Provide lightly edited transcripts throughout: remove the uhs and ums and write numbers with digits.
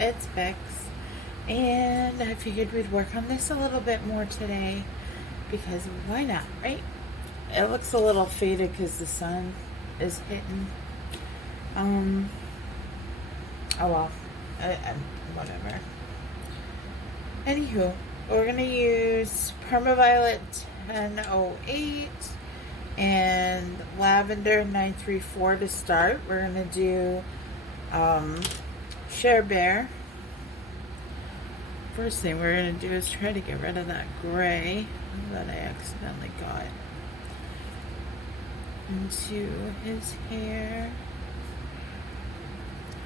it's Bex, and I figured we'd work on this a little bit more today because why not, right? It looks a little faded because the sun is hitting. Um, oh well, whatever. Anywho, we're gonna use Permaviolet 1008 and Lavender 934 to start. We're gonna do Share Bear. First thing we're going to do is try to get rid of that gray that I accidentally got into his hair.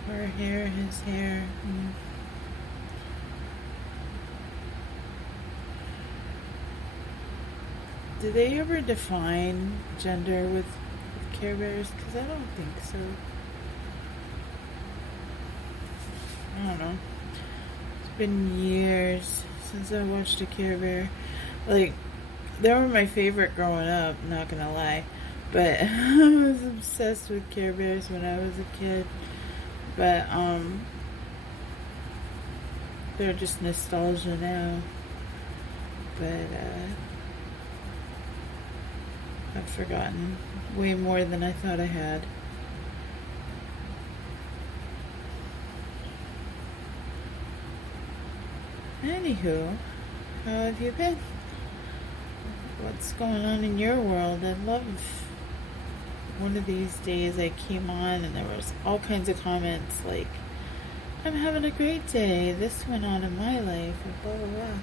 Her hair, his hair. Do they ever define gender with Care Bears? Because I don't think so. I don't know. It's been years since I watched a Care Bear. Like, they were my favorite growing up, not gonna lie. But I was obsessed with Care Bears when I was a kid. But, they're just nostalgia now. But, I've forgotten way more than I thought I had. Anywho, how have you been? What's going on in your world? I love one of these days I came on and there was all kinds of comments like, I'm having a great day. This went on in my life and blah, blah, blah.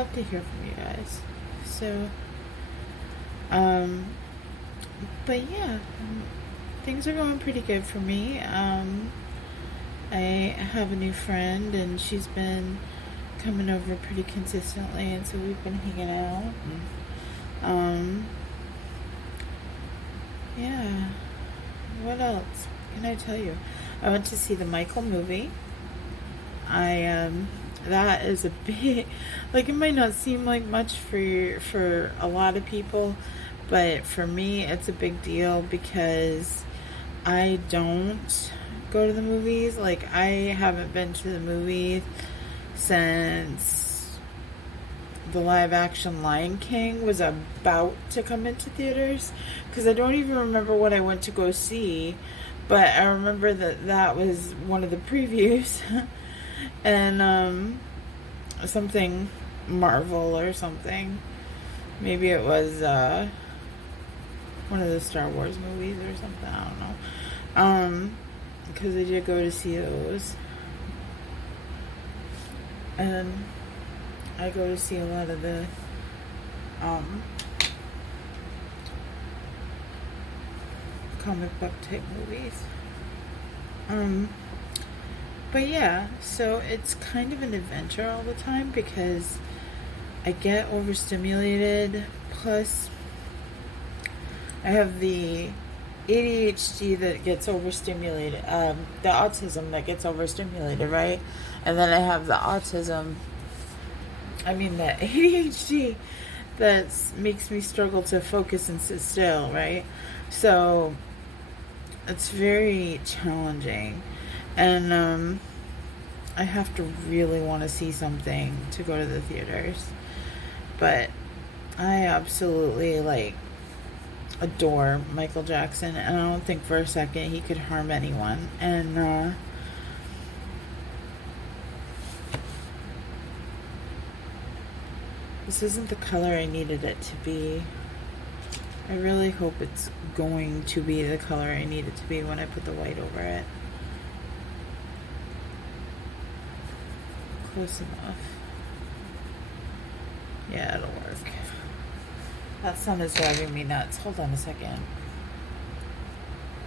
Love to hear from you guys. So, but yeah, things are going pretty good for me. I have a new friend and she's been coming over pretty consistently, and so we've been hanging out. And, yeah. What else can I tell you? I went to see the Michael movie. That is a big, like, it might not seem like much for a lot of people, but for me, it's a big deal because I don't go to the movies. Like, I haven't been to the movies since the live action Lion King was about to come into theaters, because I don't even remember what I went to go see, but I remember that was one of the previews. And something Marvel or something, maybe it was one of the Star Wars movies or something, I don't know, because I did go to see those. And I go to see a lot of the comic book type movies. But yeah, so it's kind of an adventure all the time because I get overstimulated. Plus, I have the ADHD that gets overstimulated, the autism that gets overstimulated, right? And then I have the the ADHD that makes me struggle to focus and sit still, right? So it's very challenging. And I have to really want to see something to go to the theaters. But I absolutely, like, adore Michael Jackson, and I don't think for a second he could harm anyone. And this isn't the color I needed it to be. I really hope it's going to be the color I need it to be when I put the white over it. Close enough. Yeah, it'll work. That sun is driving me nuts. Hold on a second.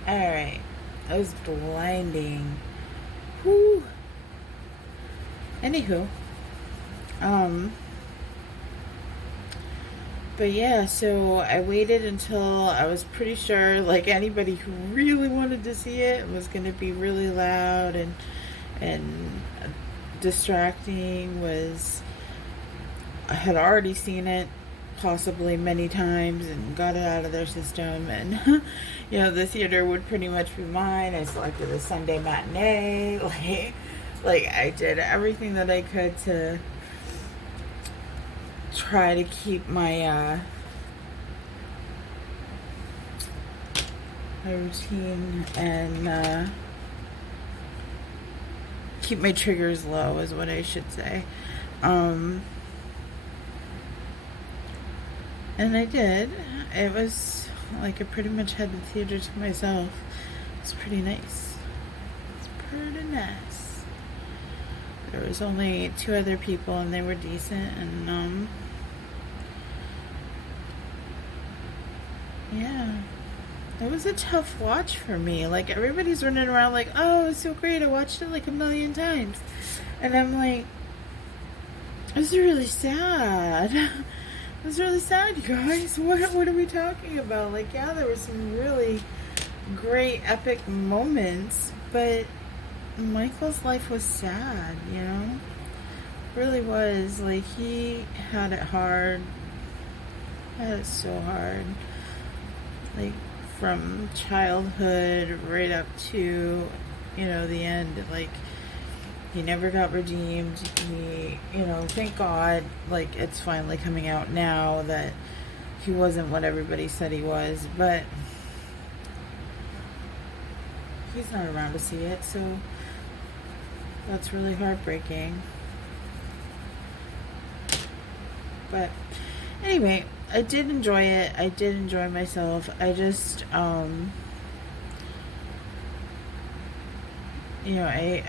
Alright. That was blinding. Whew. Anywho. But yeah, so I waited until I was pretty sure, like, anybody who really wanted to see it was going to be really loud and distracting. I had already seen it possibly many times and got it out of their system, and the theater would pretty much be mine. I selected a Sunday matinee, Like, I did everything that I could to try to keep my routine and keep my triggers low, is what I should say. And I did. It was like I pretty much had the theater to myself. It's pretty nice. It's pretty nice. There was only 2 other people and they were decent, and yeah. It was a tough watch for me. Like, everybody's running around like, oh, it's so great. I watched it like a million times. And I'm like, it was really sad. It was really sad, you guys. What are we talking about? Like, yeah, there were some really great, epic moments, but Michael's life was sad, you know? It really was. Like, he had it hard. Had it so hard. Like, from childhood right up to, the end. Like, he never got redeemed. He, thank God, like, it's finally coming out now that he wasn't what everybody said he was, but he's not around to see it, so that's really heartbreaking. But anyway, I did enjoy it. I did enjoy myself. I just, I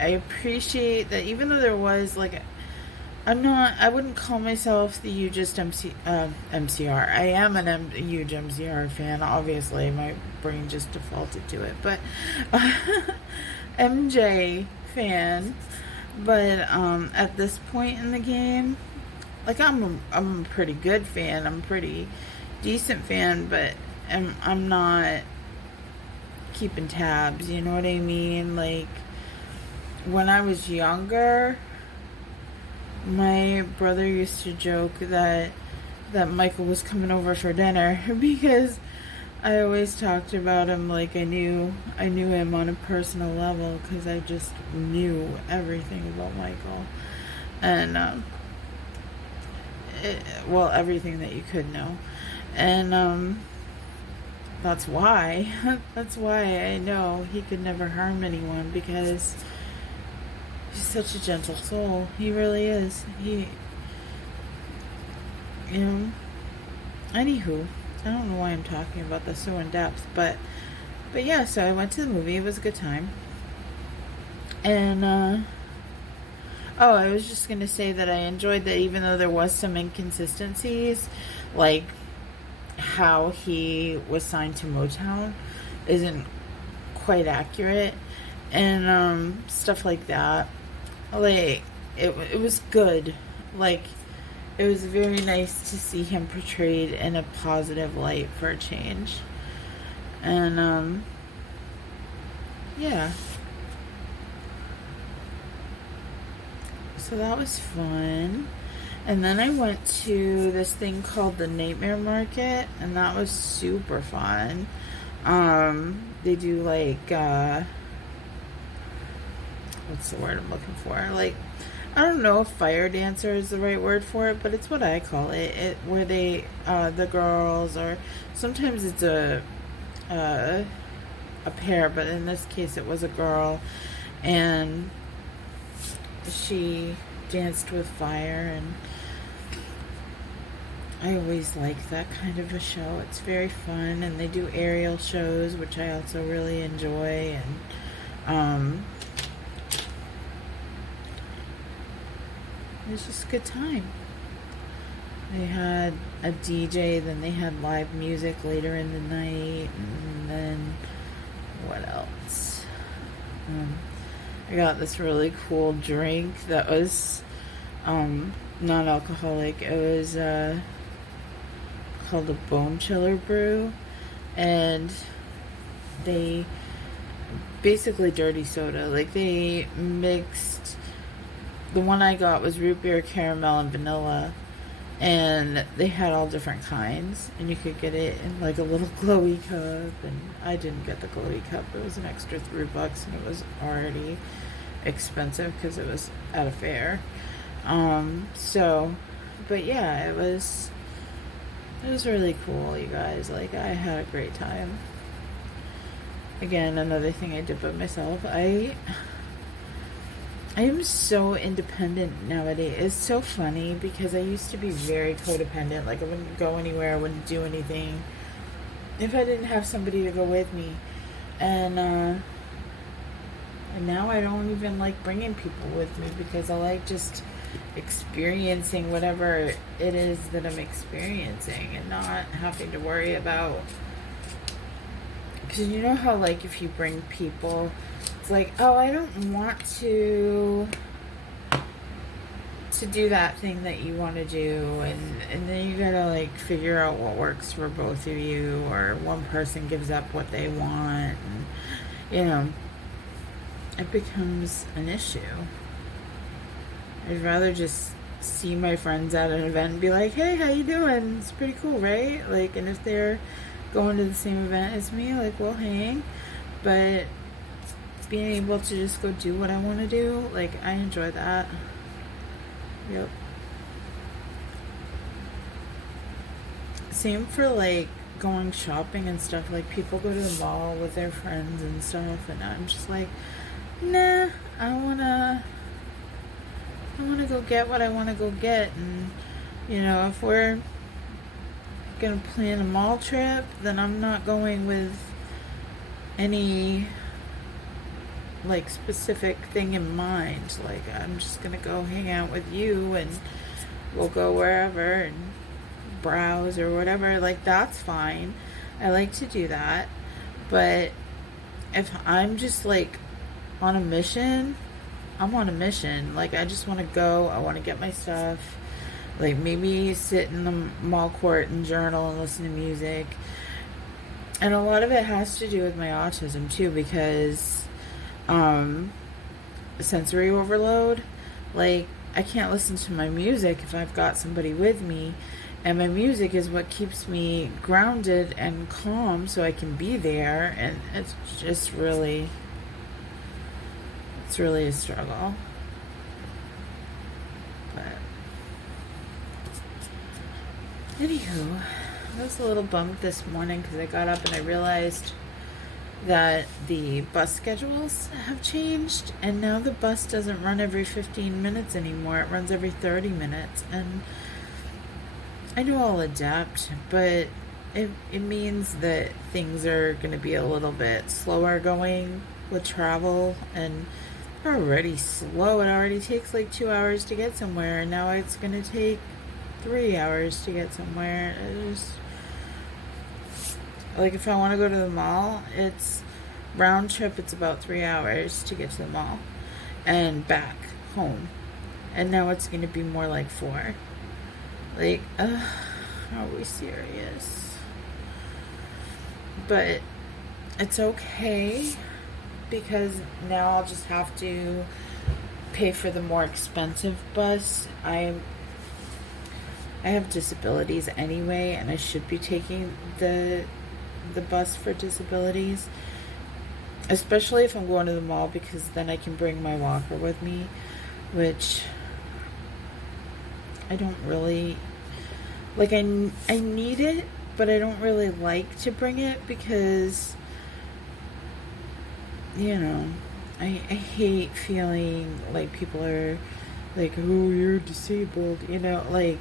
appreciate that even though there was, like, I wouldn't call myself the huge MCR. I am an huge MCR fan, obviously. My brain just defaulted to it. But, MJ fan. But, at this point in the game, like, I'm a pretty good fan. I'm a pretty decent fan, but I'm not keeping tabs. You know what I mean? Like, when I was younger, my brother used to joke that Michael was coming over for dinner because I always talked about him like I knew him on a personal level, because I just knew everything about Michael, and everything that you could know, and that's why I know he could never harm anyone, because he's such a gentle soul. He really is. Anywho, I don't know why I'm talking about this so in depth, but yeah, so I went to the movie. It was a good time. And, I was just going to say that I enjoyed that even though there was some inconsistencies, like how he was signed to Motown isn't quite accurate, and stuff like that. Like, it was good. Like, it was very nice to see him portrayed in a positive light for a change. And, yeah. So that was fun. And then I went to this thing called the Nightmare Market, and that was super fun. They do, like, what's the word I'm looking for? Like, I don't know if fire dancer is the right word for it, but it's what I call it. Where they, the girls, or sometimes it's a pair, but in this case it was a girl, and she danced with fire, and I always like that kind of a show. It's very fun, and they do aerial shows, which I also really enjoy, and it was just a good time. They had a DJ, then they had live music later in the night, and then what else? I got this really cool drink that was non-alcoholic. It was called a bone chiller brew, and they basically dirty soda. Like, they mixed, the one I got was root beer, caramel, and vanilla, and they had all different kinds, and you could get it in like a little glowy cup, and I didn't get the glowy cup. It was an extra $3, and it was already expensive because it was at a fair. So, but yeah, it was really cool, you guys. Like, I had a great time. Again, another thing I did by myself. I am so independent nowadays. It's so funny because I used to be very codependent. Like, I wouldn't go anywhere, I wouldn't do anything if I didn't have somebody to go with me. And now I don't even like bringing people with me because I like just experiencing whatever it is that I'm experiencing and not having to worry about. Because you know how, like, if you bring people, it's like, oh, I don't want to do that thing that you want to do, and then you gotta, like, figure out what works for both of you, or one person gives up what they want, and, you know, it becomes an issue. I'd rather just see my friends at an event and be like, hey, how you doing? It's pretty cool, right? Like, and if they're going to the same event as me, like, we'll hang. But being able to just go do what I want to do, like, I enjoy that. Yep. Same for, like, going shopping and stuff. Like, people go to the mall with their friends and stuff, and I'm just like, nah, I wanna go get what I want to go get. And, you know, if we're gonna plan a mall trip, then I'm not going with any, like, specific thing in mind. Like, I'm just gonna go hang out with you and we'll go wherever and browse or whatever. Like, that's fine. I like to do that. But if I'm just, like, on a mission, I'm on a mission. Like, I just want to go. I want to get my stuff. Like, maybe sit in the mall court and journal and listen to music. And a lot of it has to do with my autism, too, because sensory overload. Like, I can't listen to my music if I've got somebody with me. And my music is what keeps me grounded and calm so I can be there. And it's just really... it's really a struggle. But anywho, I was a little bummed this morning because I got up and I realized that the bus schedules have changed, and now the bus doesn't run every 15 minutes anymore. It runs every 30 minutes. And I know I'll adapt, but it means that things are going to be a little bit slower going with travel, and already slow. It already takes like 2 hours to get somewhere, and now it's gonna take 3 hours to get somewhere. It's like, if I want to go to the mall, it's round trip. It's about 3 hours to get to the mall and back home, and now it's gonna be more like 4. Like, are we serious? But it's okay, because now I'll just have to pay for the more expensive bus. I have disabilities anyway, and I should be taking the bus for disabilities, especially if I'm going to the mall, because then I can bring my walker with me, which I don't really like. I need it, but I don't really like to bring it because, you know, I hate feeling like people are like, oh, you're disabled, you know, like,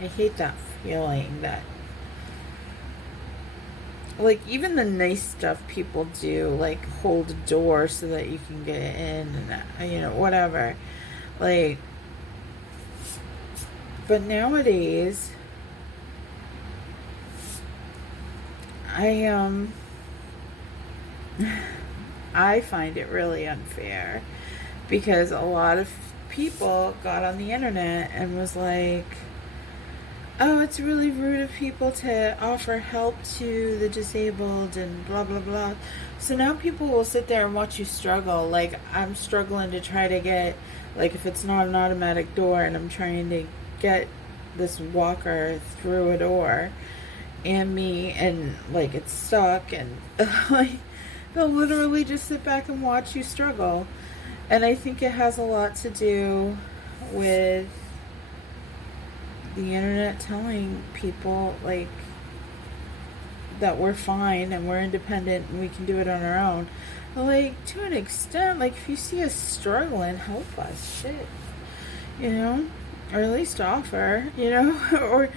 I hate that feeling that, like, even the nice stuff people do, like hold a door so that you can get in, and, you know, whatever, like, but nowadays, I find it really unfair, because a lot of people got on the internet and was like, oh, it's really rude of people to offer help to the disabled and blah, blah, blah. So now people will sit there and watch you struggle. Like, I'm struggling to try to get, like, if it's not an automatic door and I'm trying to get this walker through a door and me, and, like, it's stuck, and, like, they'll literally just sit back and watch you struggle. And I think it has a lot to do with the internet telling people, like, that we're fine and we're independent and we can do it on our own. Like, to an extent, like, if you see us struggling, help us. Shit. You know? Or at least offer, you know? Or,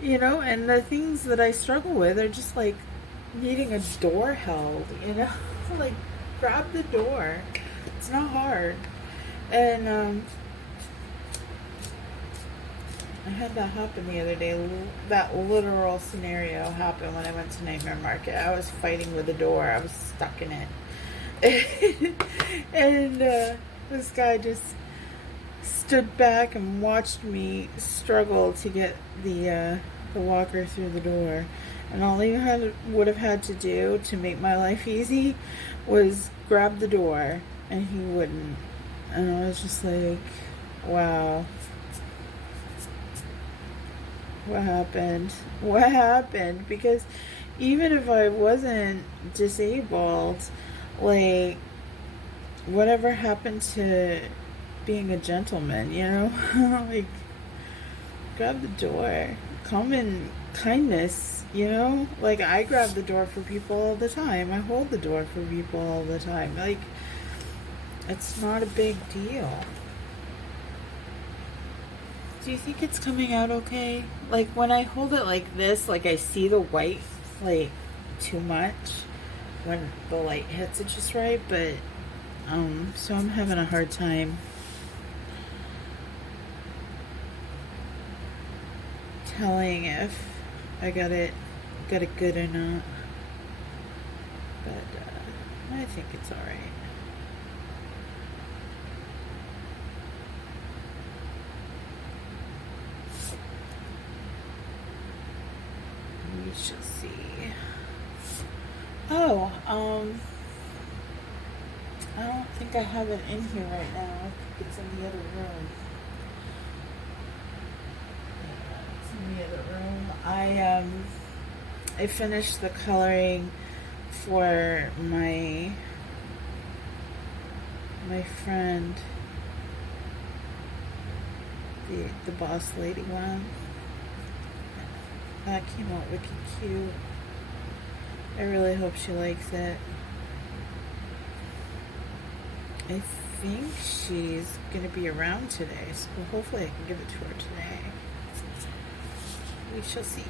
you know, and the things that I struggle with are just like needing a door held, you know? Like, grab the door. It's not hard. And, I had that happen the other day. That literal scenario happened when I went to Nightmare Market. I was fighting with the door. I was stuck in it. And this guy just stood back and watched me struggle to get the walker through the door. And all he would have had to do to make my life easy was grab the door. And he wouldn't. And I was just like, wow. What happened? What happened? Because even if I wasn't disabled, like, whatever happened to being a gentleman, you know? Like, grab the door. Common kindness, you know? Like, I grab the door for people all the time. I hold the door for people all the time. Like, it's not a big deal. Do you think it's coming out okay? Like, when I hold it like this, like, I see the white, like, too much when the light hits it just right, but, so I'm having a hard time telling if I got it good or not. But, I think it's alright. We shall see. Oh, I don't think I have it in here right now. I think it's in the other room. Yeah, it's in the other room. I finished the coloring for my friend, the boss lady one. That came out wicked cute. I really hope she likes it. I think she's gonna be around today, so hopefully I can give it to her today. We shall see.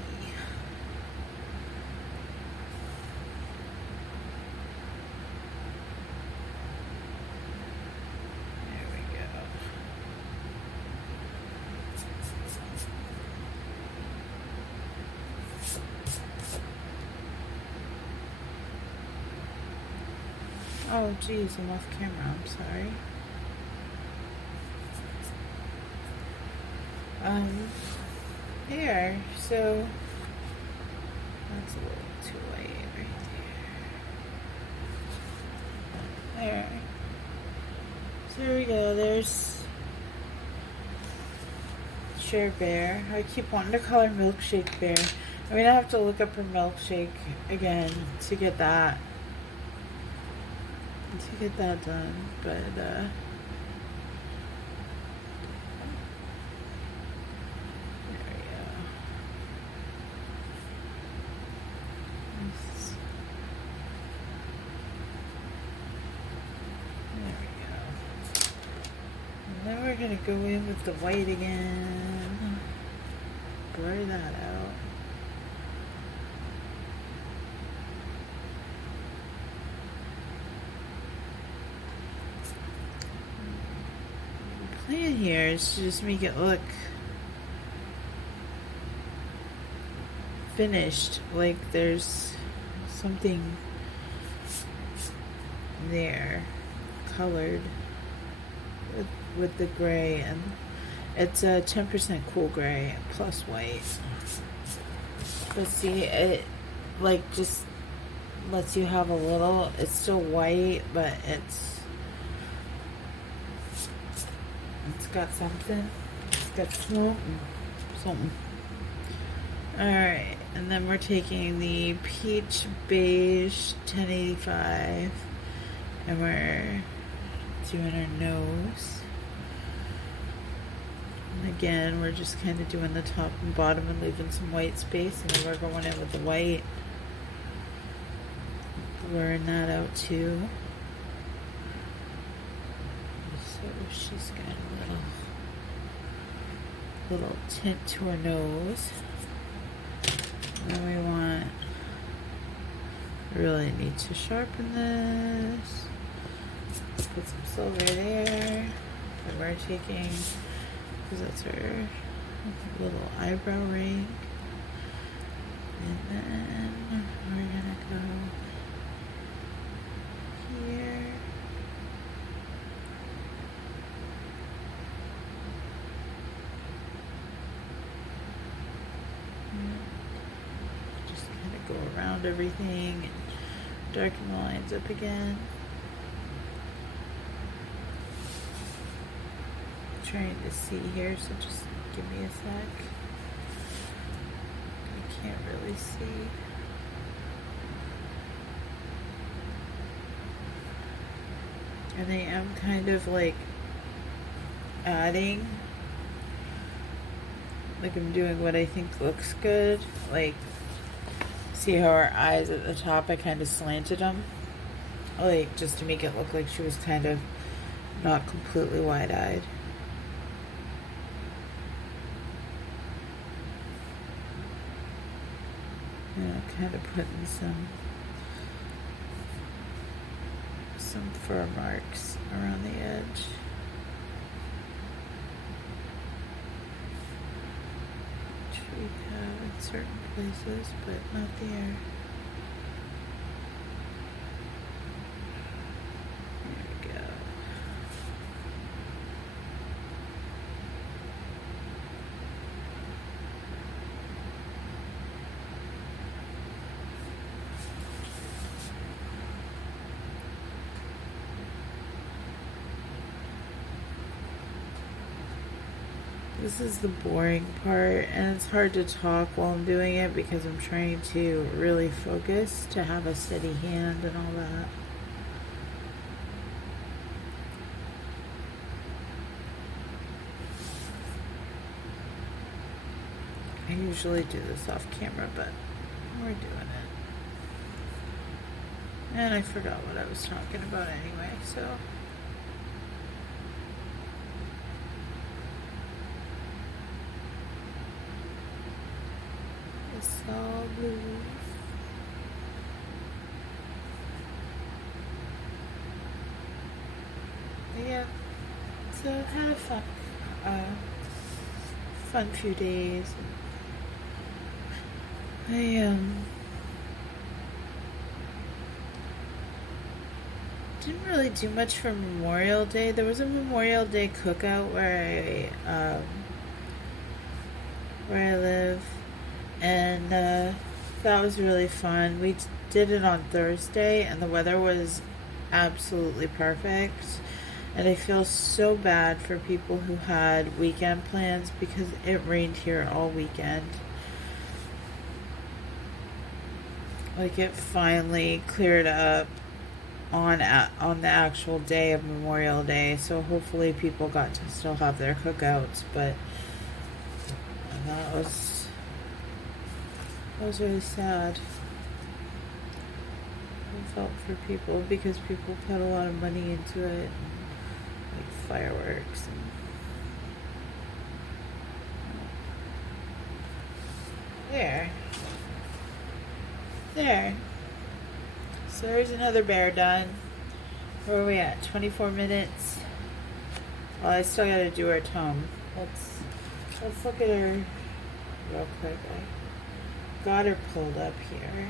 There we go. Oh, geez, I'm off camera. I'm sorry. There. So that's a little too light right there. There. So there we go. There's Share Bear. I keep wanting to call her Milkshake Bear. I mean, I have to look up her milkshake again to get that. Done, but there we go. There we go. And then we're gonna go in with the white again. Blur that out. Plan here is to just make it look finished, like there's something there colored with the gray, and it's a 10% cool gray plus white. But see, it like just lets you have a little, it's still white, but it's got something. It's got something. Alright, and then we're taking the peach beige 1085 and we're doing our nose. And again, we're just kind of doing the top and bottom and leaving some white space, and then we're going in with the white, blurring that out too. So she's got a little tint to her nose. And then we really need to sharpen this. Put some silver there. And we're taking, because that's her little eyebrow ring. And then we're gonna go here. Just kind of go around everything and darken the lines up again. Trying to see here, so just give me a sec. I can't really see. And I am kind of like adding, like I'm doing what I think looks good. Like, see how her eyes at the top, I kind of slanted them, like just to make it look like she was kind of not completely wide-eyed. Kind of putting some fur marks around the edge. Which we have in certain places, but not there. There we go. This is the boring part, and it's hard to talk while I'm doing it because I'm trying to really focus to have a steady hand and all that. I usually do this off camera, but we're doing it. And I forgot what I was talking about anyway, so. All blue. Yeah, so had a fun few days. I didn't really do much for Memorial Day. There was a Memorial Day cookout where I live. And that was really fun. We did it on Thursday, and the weather was absolutely perfect. And I feel so bad for people who had weekend plans because it rained here all weekend. Like, it finally cleared up on the actual day of Memorial Day, so hopefully people got to still have their cookouts. But that was really sad. I felt for people because people put a lot of money into it, like fireworks and there. So there's another bear done. Where are we at? 24 minutes. Well, I still gotta do her tongue. Let's look at her real quick. I got her pulled up here.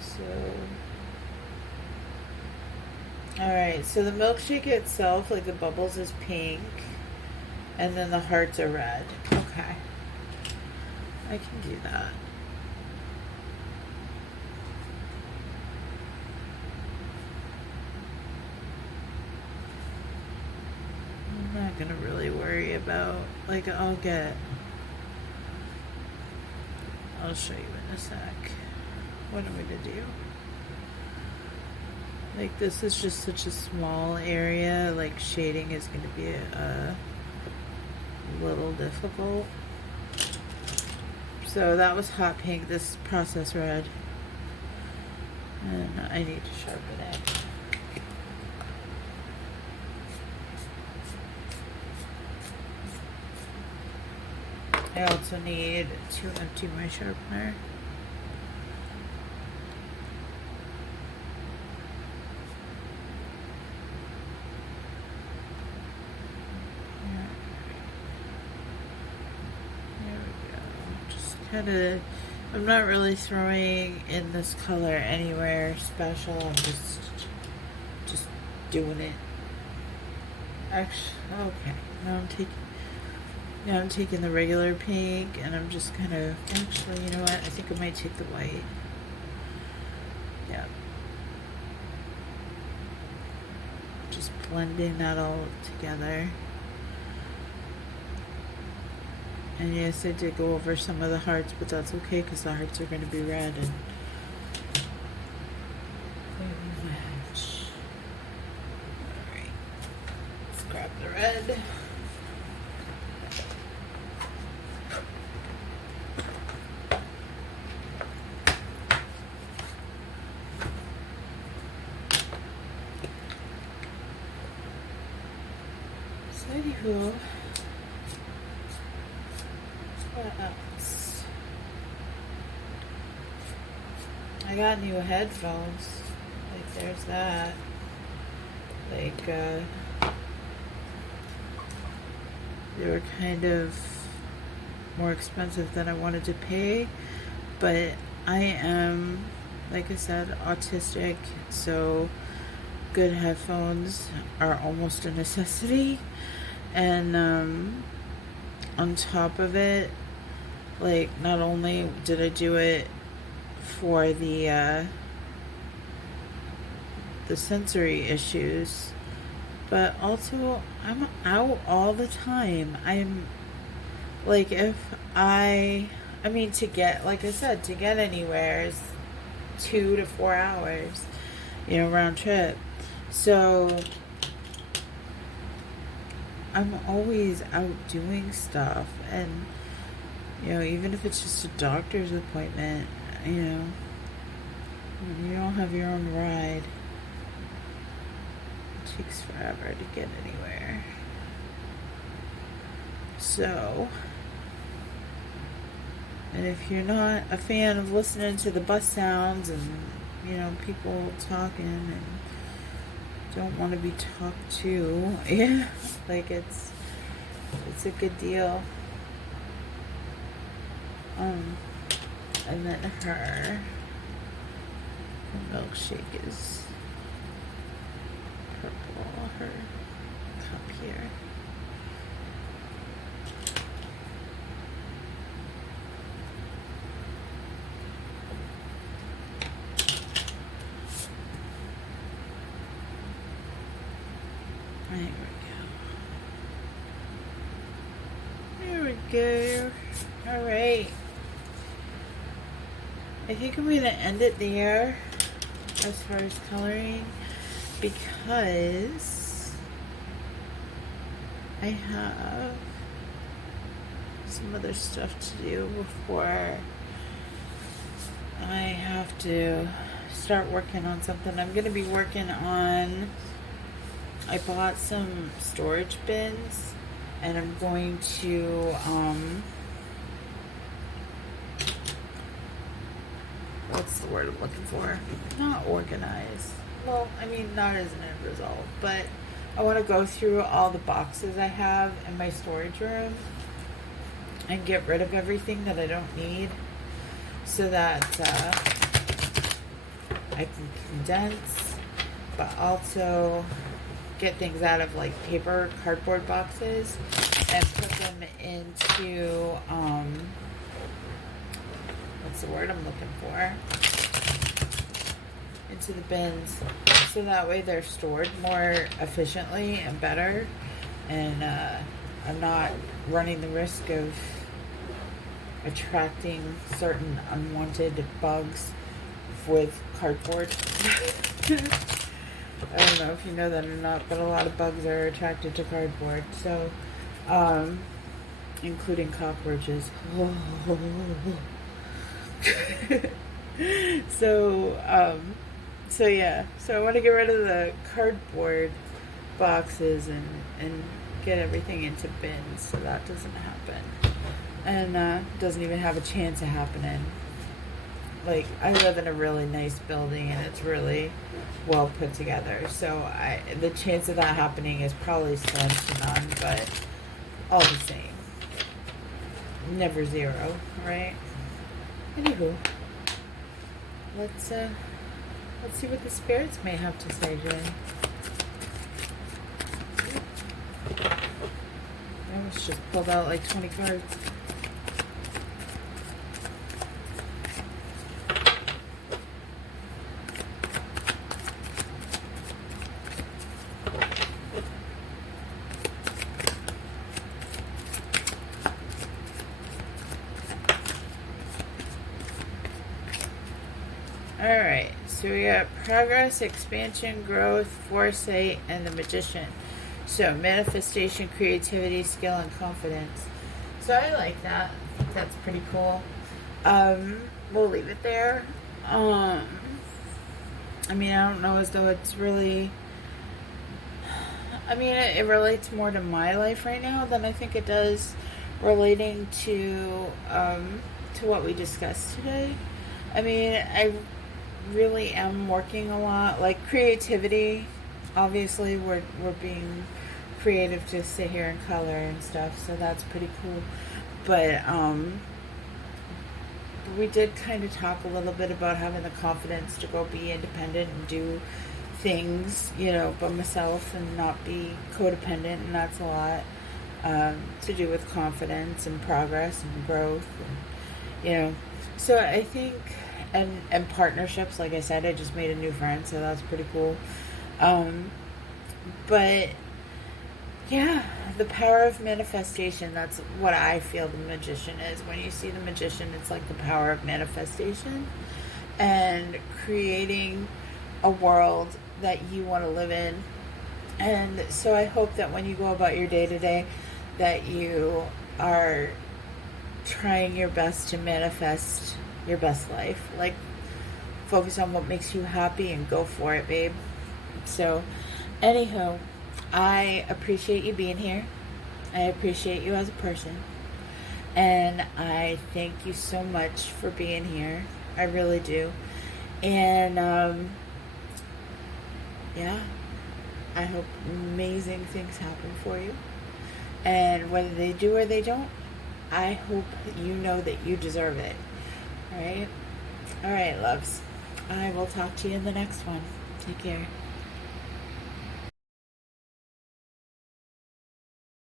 So, alright, so the milkshake itself, like the bubbles, is pink, and then the hearts are red. Okay. I can do that. I'm not gonna really worry about, like, I'll show you in a sec. What am I gonna do? Like, this is just such a small area. Like, shading is going to be a little difficult. So that was hot pink. This is process red. And I need to sharpen it. I also need to empty my sharpener. Kind of, I'm not really throwing in this color anywhere special. I'm just doing it. Actually, okay. Now I'm taking the regular pink, and I'm just kind of. Actually, you know what? I think I might take the white. Yeah. Just blending that all together. And yes, I did go over some of the hearts, but that's okay because the hearts are going to be red and match. Alright, let's grab the red. So anywho, what else? I got new headphones. Like, there's that. Like, they were kind of more expensive than I wanted to pay, but I am, like I said, autistic, so good headphones are almost a necessity. And on top of it, like, not only did I do it for the sensory issues, but also I'm out all the time. I'm like, if I mean, to get, like I said, to get anywhere is 2 to 4 hours, you know, round trip. So I'm always out doing stuff, and you know, even if it's just a doctor's appointment, you know, when you don't have your own ride, it takes forever to get anywhere. So, and if you're not a fan of listening to the bus sounds and, you know, people talking and don't want to be talked to, yeah, like, it's a good deal. And then her milkshake is purple, her cup here. There we go. All right. I think I'm going to end it there as far as coloring, because I have some other stuff to do before I have to start working on something. I'm going to be working on, I bought some storage bins, and I'm going to what's the word I'm looking for? Not organized. Well, I mean, not as an end result, but I want to go through all the boxes I have in my storage room and get rid of everything that I don't need, so that I can condense, but also get things out of, like, paper cardboard boxes and put them into what's the word I'm looking for? Into the bins, so that way they're stored more efficiently and better, and I'm not running the risk of attracting certain unwanted bugs with cardboard. I don't know if you know that or not, but a lot of bugs are attracted to cardboard. So, including cockroaches. so, so yeah. So I want to get rid of the cardboard boxes and get everything into bins so that doesn't happen. And doesn't even have a chance of happening. Like, I live in a really nice building and it's really well put together. So the chance of that happening is probably slim to none, but all the same. Never zero, right? Anywho, let's see what the spirits may have to say, Jane. I almost just pulled out like 20 cards. Alright, so we got progress, expansion, growth, foresight, and the magician. So manifestation, creativity, skill, and confidence. So I like that. I think that's pretty cool. We'll leave it there. I mean, I don't know as though it's really... I mean, it relates more to my life right now than I think it does relating to what we discussed today. I mean, I really am working a lot. Like, creativity, obviously, we're being creative to sit here and color and stuff, so that's pretty cool. But we did kind of talk a little bit about having the confidence to go be independent and do things, you know, by myself and not be codependent, and that's a lot to do with confidence and progress and growth, and, you know. So I think, and partnerships, like I said, I just made a new friend, so that's pretty cool. But yeah, the power of manifestation, that's what I feel the magician is. When you see the magician, it's like the power of manifestation and creating a world that you want to live in. And so I hope that when you go about your day to day, that you are trying your best to manifest your best life. Like, focus on what makes you happy and go for it, babe. So, anywho, I appreciate you being here. I appreciate you as a person. And I thank you so much for being here. I really do. And, yeah, I hope amazing things happen for you. And whether they do or they don't, I hope that you know that you deserve it. Alright? Alright, loves. I will talk to you in the next one. Take care.